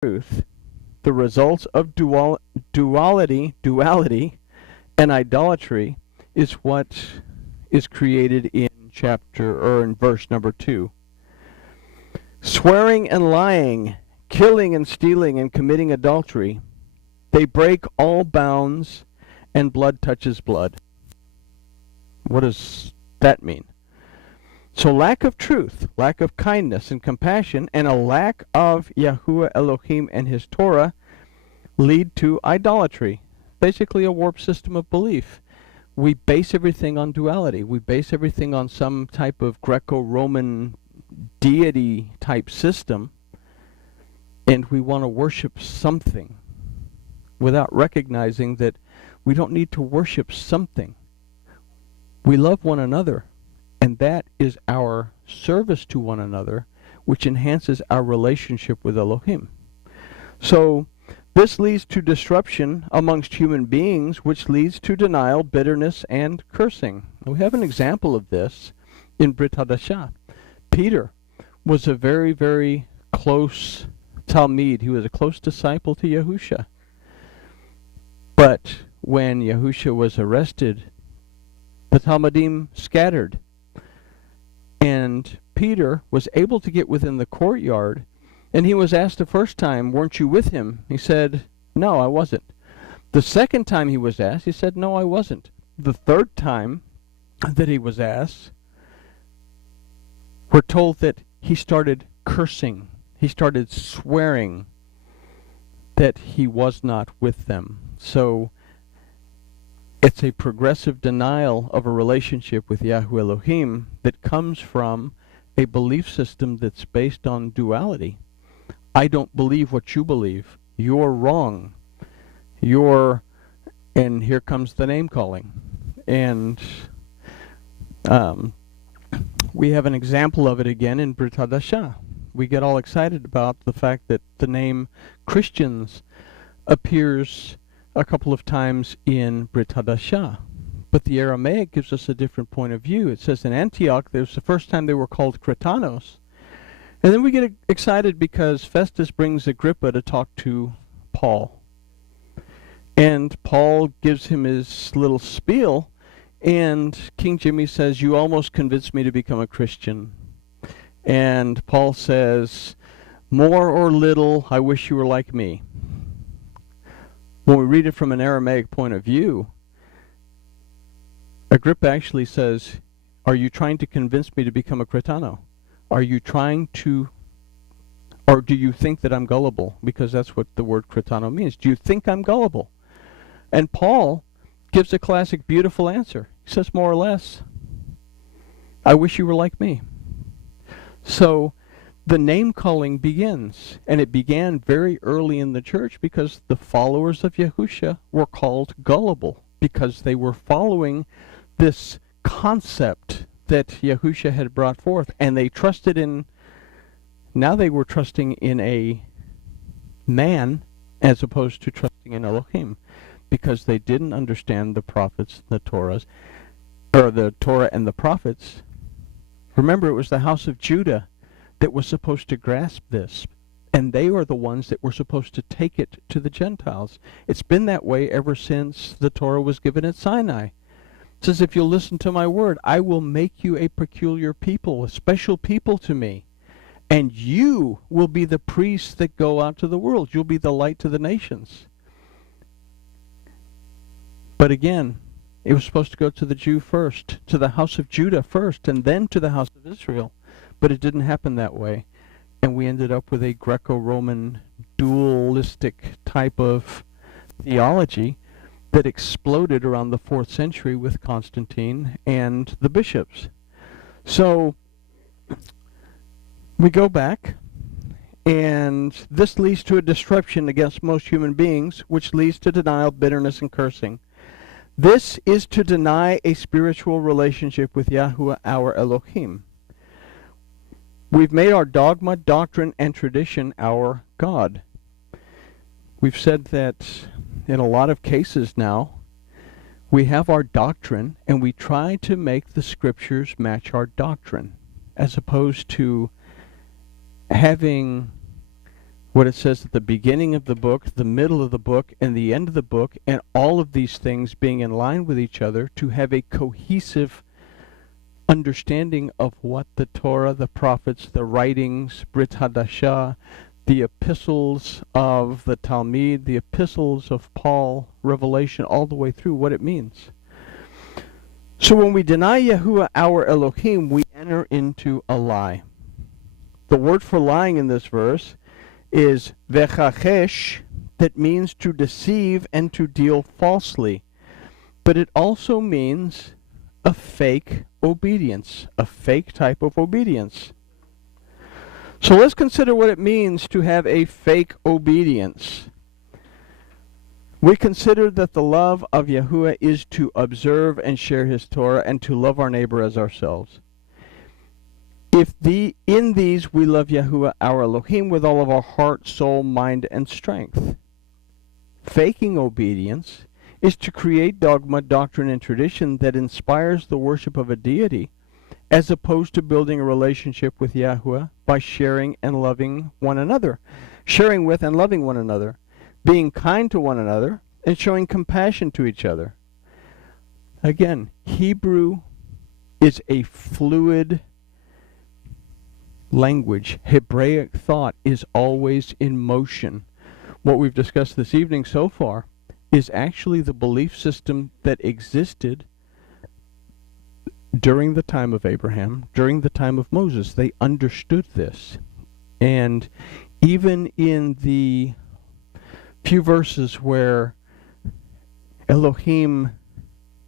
truth, the results of duality, and idolatry is what is created in in verse number 2. Swearing and lying, killing and stealing and committing adultery, they break all bounds, and blood touches blood. What does that mean? So lack of truth, lack of kindness and compassion, and a lack of Yahuwah Elohim and his Torah lead to idolatry, basically a warped system of belief. We base everything on duality. We base everything on some type of Greco-Roman deity type system, and we want to worship something without recognizing that we don't need to worship something. We love one another, and that is our service to one another, which enhances our relationship with Elohim. So this leads to disruption amongst human beings, which leads to denial, bitterness, and cursing. We have an example of this in Brit Hadashah. Peter was a very, very close Talmid. He was a close disciple to Yahusha. But when Yahusha was arrested, the Talmudim scattered. And Peter was able to get within the courtyard, and he was asked the first time, "Weren't you with him?" He said, "No, I wasn't." The second time he was asked, he said, "No, I wasn't." The third time that he was asked, we're told that he started cursing. He started swearing that he was not with them. So it's a progressive denial of a relationship with Yahuwah Elohim that comes from a belief system that's based on duality. I don't believe what you believe. You're wrong. And here comes the name calling. And we have an example of it again in Brit Hadashah. We get all excited about the fact that the name Christians appears a couple of times in Brit Hadashah. But the Aramaic gives us a different point of view. It says in Antioch, there's the first time they were called Cretanos. And then we get excited because Festus brings Agrippa to talk to Paul. And Paul gives him his little spiel, and King Jimmy says, "You almost convinced me to become a Christian." And Paul says, "More or little, I wish you were like me." When we read it from an Aramaic point of view, Agrippa actually says, "Are you trying to convince me to become a Cretano? Are you trying to, or do you think that I'm gullible?" Because that's what the word Cretano means. Do you think I'm gullible? And Paul gives a classic, beautiful answer. He says, more or less, "I wish you were like me." So the name calling begins, and it began very early in the church because the followers of Yahusha were called gullible because they were following this concept that Yahusha had brought forth, and they trusted in, now they were trusting in a man as opposed to trusting in Elohim, because they didn't understand the prophets, the Torahs, or the Torah and the prophets. Remember, it was the house of Judah that was supposed to grasp this, and they were the ones that were supposed to take it to the Gentiles. It's been that way ever since the Torah was given at Sinai. It says, "If you'll listen to my word, I will make you a peculiar people, a special people to me. And you will be the priests that go out to the world. You'll be the light to the nations." But again, it was supposed to go to the Jew first, to the house of Judah first, and then to the house of Israel. But it didn't happen that way. And we ended up with a Greco-Roman dualistic type of theology that exploded around the 4th century with Constantine and the bishops. So we go back, and this leads to a disruption against most human beings, which leads to denial, bitterness, and cursing. This is to deny a spiritual relationship with Yahuwah, our Elohim. We've made our dogma, doctrine, and tradition our God. We've said that in a lot of cases now, we have our doctrine, and we try to make the scriptures match our doctrine, as opposed to having what it says at the beginning of the book, the middle of the book, and the end of the book, and all of these things being in line with each other to have a cohesive understanding of what the Torah, the prophets, the writings, Brit Hadashah, the epistles of the Talmud, the epistles of Paul, Revelation, all the way through, what it means. So when we deny Yahuwah our Elohim, we enter into a lie. The word for lying in this verse is vechachesh, that means to deceive and to deal falsely. But it also means a fake obedience, a fake type of obedience. So let's consider what it means to have a fake obedience. We consider that the love of Yahuwah is to observe and share his Torah and to love our neighbor as ourselves. In these we love Yahuwah our Elohim with all of our heart, soul, mind, and strength. Faking obedience is to create dogma, doctrine, and tradition that inspires the worship of a deity, as opposed to building a relationship with Yahuwah by sharing and loving one another, sharing with and loving one another, being kind to one another, and showing compassion to each other. Again, Hebrew is a fluid language. Hebraic thought is always in motion. What we've discussed this evening so far is actually the belief system that existed during the time of Abraham, during the time of Moses. They understood this. And even in the few verses where Elohim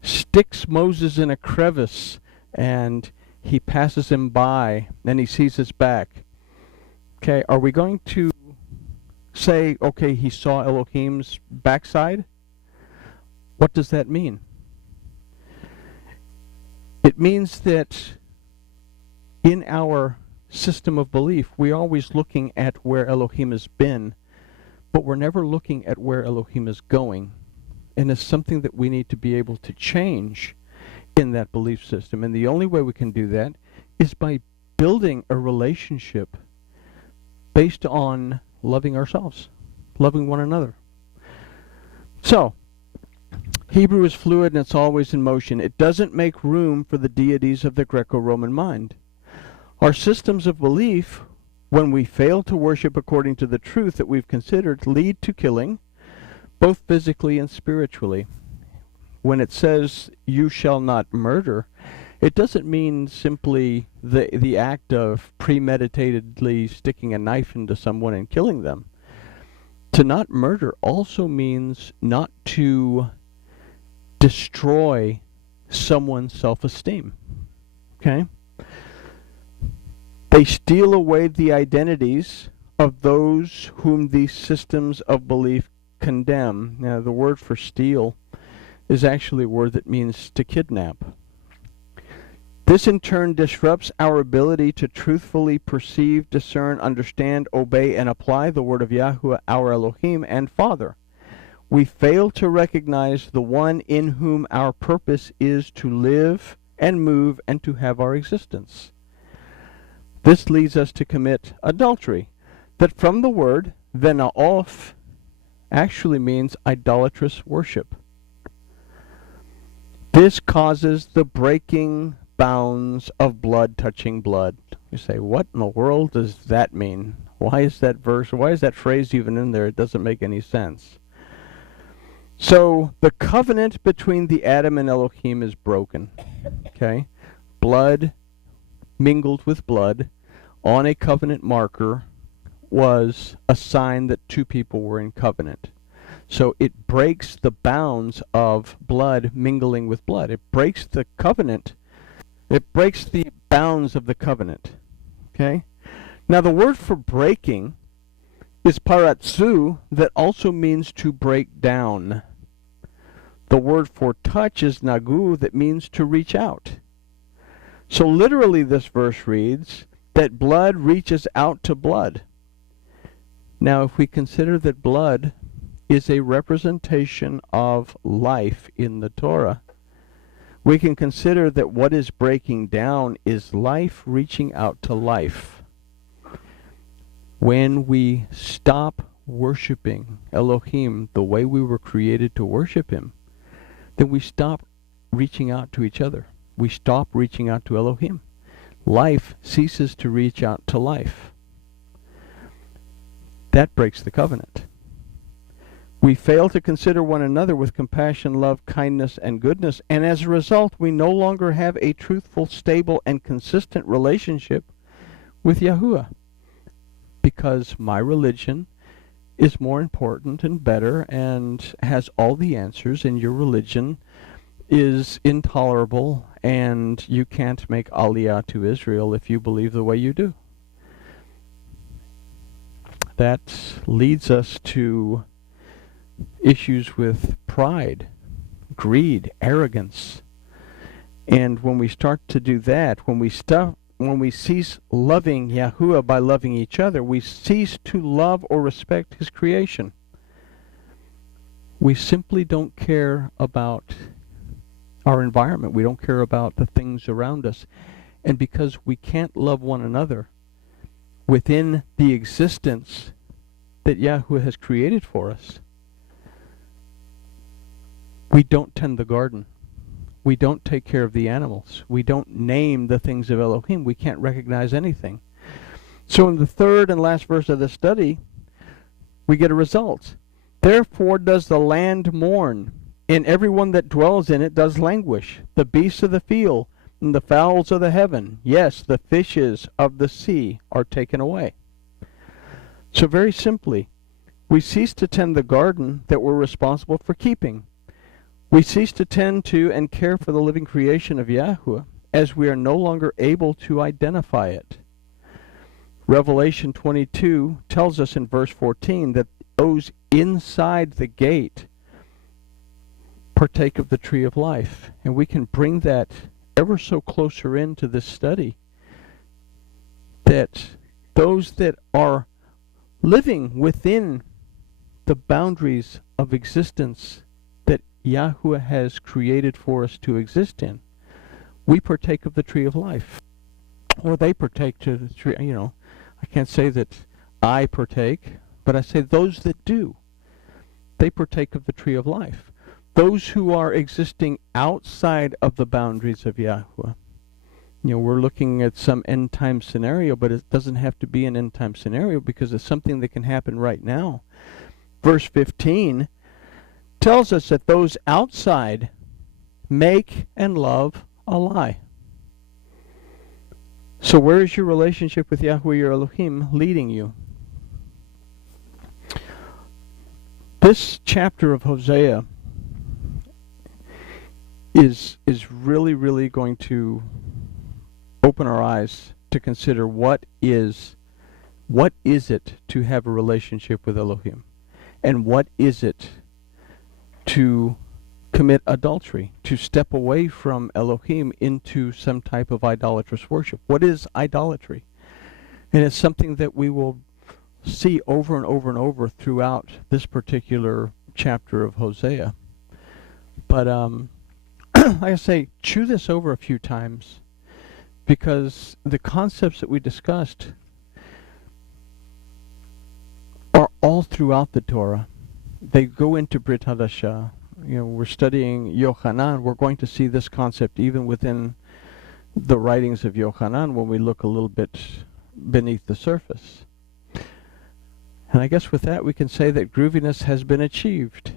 sticks Moses in a crevice and he passes him by and he sees his back. Okay, are we going to say, okay, he saw Elohim's backside? What does that mean? It means that in our system of belief, we're always looking at where Elohim has been, but we're never looking at where Elohim is going. And it's something that we need to be able to change in that belief system. And the only way we can do that is by building a relationship based on loving ourselves, loving one another. So, Hebrew is fluid and it's always in motion. It doesn't make room for the deities of the Greco-Roman mind. Our systems of belief, when we fail to worship according to the truth that we've considered, lead to killing, both physically and spiritually. When it says, you shall not murder, it doesn't mean simply the act of premeditatedly sticking a knife into someone and killing them. To not murder also means not to destroy someone's self-esteem. Okay? They steal away the identities of those whom these systems of belief condemn. Now, the word for steal is actually a word that means to kidnap. This in turn disrupts our ability to truthfully perceive, discern, understand, obey, and apply the word of Yahuwah, our Elohim and Father. We fail to recognize the one in whom our purpose is to live and move and to have our existence. This leads us to commit adultery, that from the word vena'of actually means idolatrous worship. This causes the breaking bounds of blood touching blood. You say, what in the world does that mean? Why is that verse, why is that phrase even in there? It doesn't make any sense. So the covenant between the Adam and Elohim is broken. Okay? Blood mingled with blood on a covenant marker was a sign that two people were in covenant. So it breaks the bounds of blood mingling with blood. It breaks the covenant. It breaks the bounds of the covenant. Okay? Now the word for breaking is paratsu, that also means to break down. The word for touch is nagu, that means to reach out. So literally this verse reads that blood reaches out to blood. Now if we consider that blood is a representation of life in the Torah, we can consider that what is breaking down is life reaching out to life. When we stop worshiping Elohim the way we were created to worship him, then we stop reaching out to each other. We stop reaching out to Elohim. Life ceases to reach out to life. That breaks the covenant. We fail to consider one another with compassion, love, kindness, and goodness, and as a result, we no longer have a truthful, stable, and consistent relationship with Yahuwah. Because my religion is more important and better and has all the answers, and your religion is intolerable, and you can't make aliyah to Israel if you believe the way you do. That leads us to issues with pride, greed, arrogance. And when we start to do that, when we cease loving Yahuwah by loving each other, we cease to love or respect his creation. We simply don't care about our environment. We don't care about the things around us. And because we can't love one another within the existence that Yahuwah has created for us, we don't tend the garden. We don't take care of the animals. We don't name the things of Elohim. We can't recognize anything. So in the third and last verse of the study, we get a result. Therefore does the land mourn, and everyone that dwells in it does languish. The beasts of the field, and the fowls of the heaven, yes, the fishes of the sea are taken away. So very simply, we cease to tend the garden that we're responsible for keeping. We cease to tend to and care for the living creation of Yahuwah as we are no longer able to identify it. Revelation 22 tells us in verse 14 that those inside the gate partake of the tree of life. And we can bring that ever so closer into this study, that those that are living within the boundaries of existence that Yahuwah has created for us to exist in, we partake of the tree of life. Or they partake to the tree, I can't say that I partake, but I say those that do, they partake of the tree of life. Those who are existing outside of the boundaries of Yahuwah, we're looking at some end time scenario, but it doesn't have to be an end time scenario because it's something that can happen right now. Verse 15 tells us that those outside make and love a lie. So where is your relationship with Yahuwah your Elohim leading you? This chapter of Hoshea is really, really going to open our eyes to consider what is it to have a relationship with Elohim, and what is it to commit adultery, to step away from Elohim into some type of idolatrous worship. What is idolatry? And it's something that we will see over and over and over throughout this particular chapter of Hoshea. But like I say, chew this over a few times, because the concepts that we discussed are all throughout the Torah. They go into Brit Hadashah. We're studying Yochanan. We're going to see this concept even within the writings of Yochanan when we look a little bit beneath the surface. And I guess with that we can say that grooviness has been achieved.